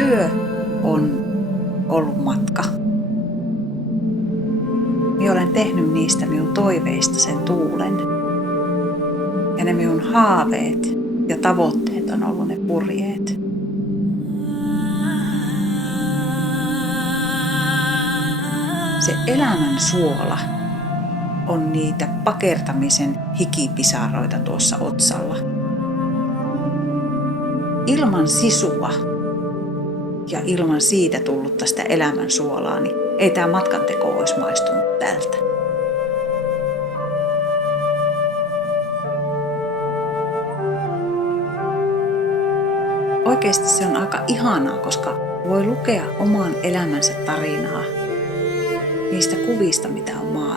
työ on ollut matka. Minä olen tehnyt niistä minun toiveista sen tuulen. Ja ne minun haaveet ja tavoitteet on ollut ne purjeet. Se elämän suola on niitä pakertamisen hikipisaroita tuossa otsalla. Ilman sisua ja ilman siitä tullutta sitä elämän suolaa, niin ei tämä matkanteko olisi maistunut tältä. Oikeasti se on aika ihanaa, koska voi lukea oman elämänsä tarinaa niistä kuvista, mitä on maailmassa.